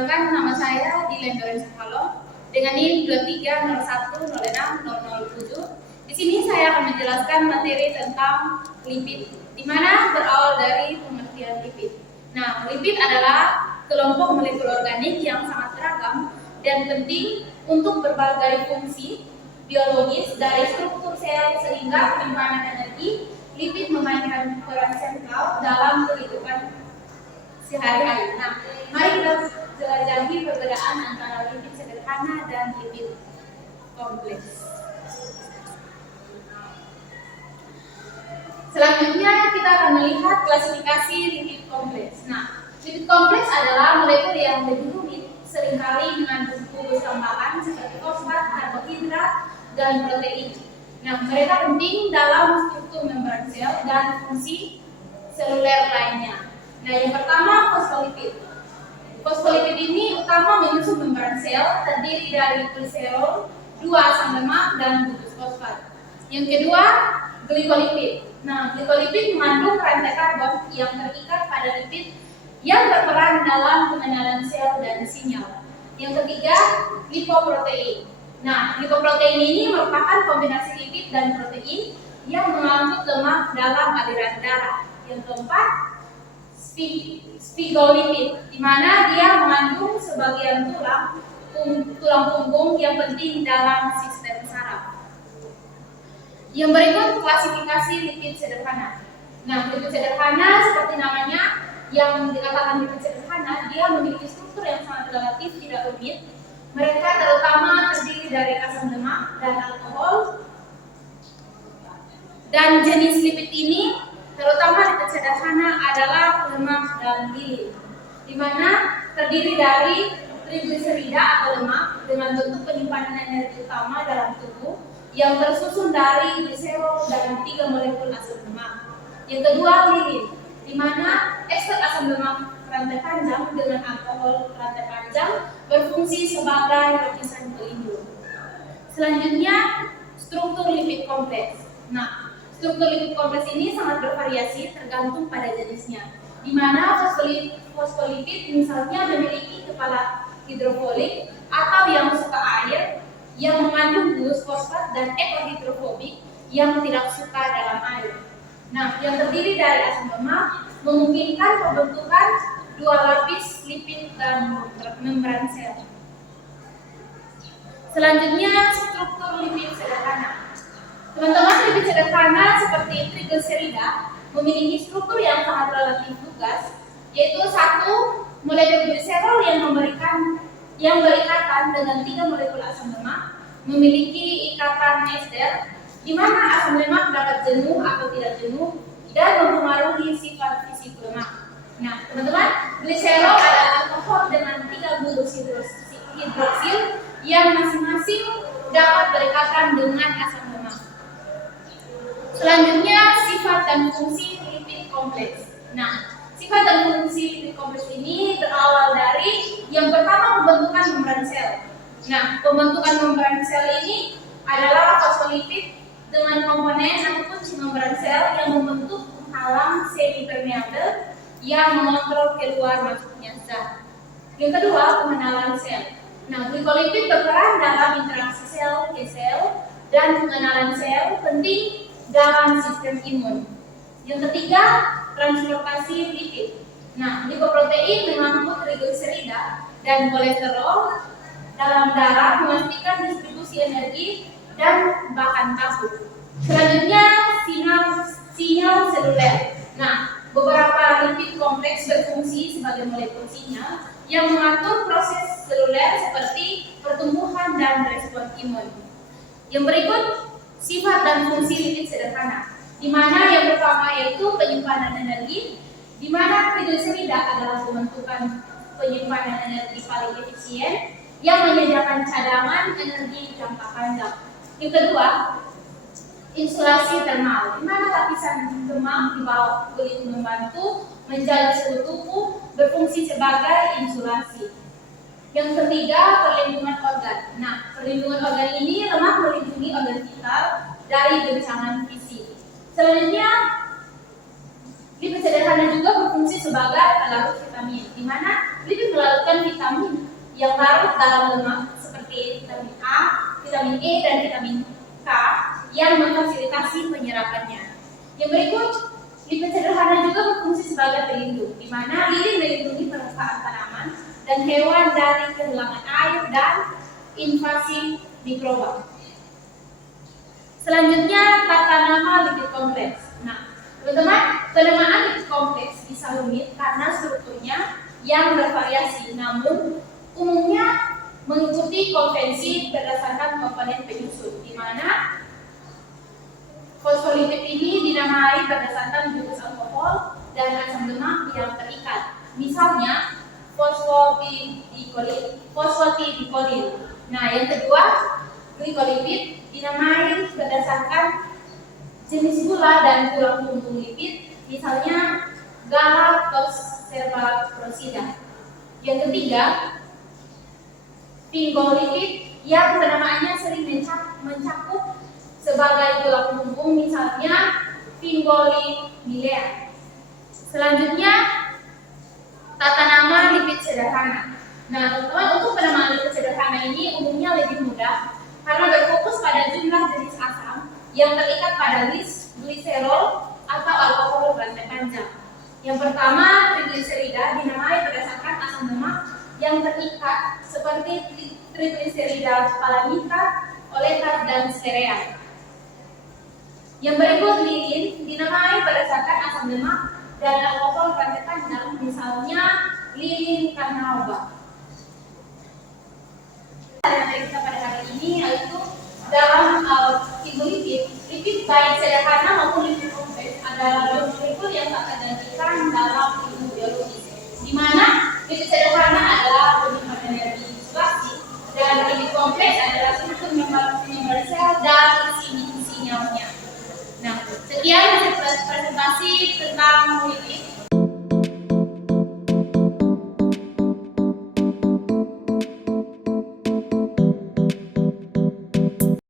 Perkenalkan, nama saya Dilen Lorenzo Halo dengan NIM 2301060007. Di sini saya akan menjelaskan materi tentang lipid, di mana berawal dari pengertian lipid. Nah, lipid adalah kelompok molekul organik yang sangat beragam dan penting untuk berbagai fungsi biologis dari struktur sel sehingga penyimpanan energi. Lipid memainkan peran sentral dalam kehidupan sehari-hari. Nah, mari kita jelajahi perbedaan antara lipid sederhana dan lipid kompleks. Selanjutnya kita akan melihat klasifikasi lipid kompleks. Nah, lipid kompleks adalah molekul yang lebih rumit, seringkali mengandung gugus tambahan seperti fosfat, karbohidrat, dan protein. Nah, mereka penting dalam struktur membran sel dan fungsi seluler lainnya. Nah, yang pertama fosfolipid. Fosfolipid ini utama menyusun membran sel, terdiri dari gliserol, 2 asam lemak, dan gugus fosfat. Yang kedua, glikolipid. Nah, glikolipid mengandung rantai karbon yang terikat pada lipid yang berperan dalam pengenalan sel dan sinyal. Yang ketiga, lipoprotein. Nah, lipoprotein ini merupakan kombinasi lipid dan protein yang mengangkut lemak dalam aliran darah. Yang keempat, sphingolipid, di mana dia mengandung sebagian tulang punggung yang penting dalam sistem saraf. Yang berikut klasifikasi lipid sederhana. Nah, lipid sederhana seperti namanya yang dikatakan lipid sederhana, dia memiliki struktur yang sangat relatif tidak rumit. Mereka terutama terdiri dari asam lemak dan alkohol. Dan jenis lipid ini, terutama lipid sederhana, adalah lemak dan lilin, di mana terdiri dari trigliserida atau lemak dengan bentuk penyimpanan energi utama dalam tubuh yang tersusun dari gliserol dan 3 molekul asam lemak. Yang kedua, lilin, di mana ester asam lemak rantai panjang dengan alkohol rantai panjang berfungsi sebagai lapisan pelindung. Selanjutnya, struktur lipid kompleks. Nah, struktur lipid kompleks ini sangat bervariasi tergantung pada jenisnya, di mana fosfolipid misalnya memiliki kepala hidrofolik atau yang suka air, yang mengandung gugus fosfat, dan ekor hidrofobik yang tidak suka dalam air. Nah, yang terdiri dari asam lemak memungkinkan pembentukan 2 lapis lipid dan membran sel. Selanjutnya, struktur lipid sederhana. Teman-teman, lipid sederhana seperti trigliserida memiliki struktur yang sangat relatif lugas, yaitu 1 molekul gliserol yang berikatan dengan 3 molekul asam lemak, memiliki ikatan ester, di mana asam lemak dapat jenuh atau tidak jenuh dan mempengaruhi sifat fisik lemak. Nah, teman-teman, gliserol adalah alkohol dengan 3 gugus hidroksil yang masing-masing dapat berikatan dengan asam lemak. Selanjutnya, sifat dan fungsi lipid kompleks. Nah, sifat dan fungsi lipid kompleks ini berawal dari yang pertama, pembentukan membran sel. Nah, pembentukan membran sel ini adalah fosfolipid dengan komponen ataupun membran sel yang membentuk penghalang semi permeabel yang mengontrol keluar masuknya zat. Yang kedua, pengenalan sel. Nah, glikolipid berperan dalam interaksi sel ke sel dan pengenalan sel penting dalam sistem imun. Yang ketiga, transportasi lipid. Nah, lipoprotein mengangkut trigliserida dan kolesterol dalam darah, memastikan distribusi energi dan bahan baku. Selanjutnya, sinyal seluler. Nah, beberapa lipid kompleks berfungsi sebagai molekul sinyal yang mengatur proses seluler seperti pertumbuhan dan respon imun. Yang berikut, sifat dan fungsi lipid sederhana, di mana yang pertama yaitu penyimpanan energi, di mana trigliserida adalah pembentukan penyimpanan energi paling efisien yang menyediakan cadangan energi jangka panjang. Yang kedua, insulasi termal, di mana lapisan lemak di bawah kulit membantu menjaga suhu tubuh berfungsi sebagai insulasi. Yang ketiga, perlindungan organ. Nah, perlindungan organ ini lemak melindungi organ vital dari goncangan fisik. Selanjutnya, lipid sederhana juga berfungsi sebagai pelarut vitamin, di mana lipid melakukan vitamin yang larut dalam lemak seperti vitamin A, vitamin E, dan vitamin K yang memfasilitasi penyerapannya. Yang berikut, lipid sederhana juga berfungsi sebagai pelindung, di mana lilin melindungi permukaan tanaman dan hewan dari kehilangan air dan invasi mikroba. Selanjutnya, tata nama lipid kompleks. Nah, teman-teman, penamaan lipid kompleks bisa rumit karena strukturnya yang bervariasi, namun umumnya mengikuti konvensi berdasarkan komponen penyusun, di mana fosfolipid ini dinamai berdasarkan jumlah alkohol dan asam lemak yang terikat. Misalnya fosfatidikolit. Nah, yang kedua, glikolipid dinamai berdasarkan jenis gula dan tulang punggung lipid, misalnya galactoserbacrosida. Yang ketiga, sphingolipid yang penamaannya sering mencakup sebagai tulang punggung, misalnya sphingolimelea. Selanjutnya, tata nama lipid sederhana. Nah, teman-teman, untuk penamaan lipid sederhana ini umumnya lebih mudah karena berfokus pada jumlah jenis asam yang terikat pada gliserol atau alkohol rantai panjang. Yang pertama, trigliserida dinamai berdasarkan asam lemak yang terikat seperti trigliserida palmita, oletat, dan stearia. Yang berikut, lilin dinamai berdasarkan asam lemak dan alkohol rantai panjang, misalnya lilin carnauba. Yang kita pada hari ini yaitu dalam lipid, lipid baik sederhana maupun lipid kompleks adalah molekul yang tak tergantikan dalam ilmu biologi, di mana lipid sederhana adalah penyimpan energi isolasi dan lipid kompleks adalah struktur member sel dan isi nyawanya. Nah, sekian presentasi tentang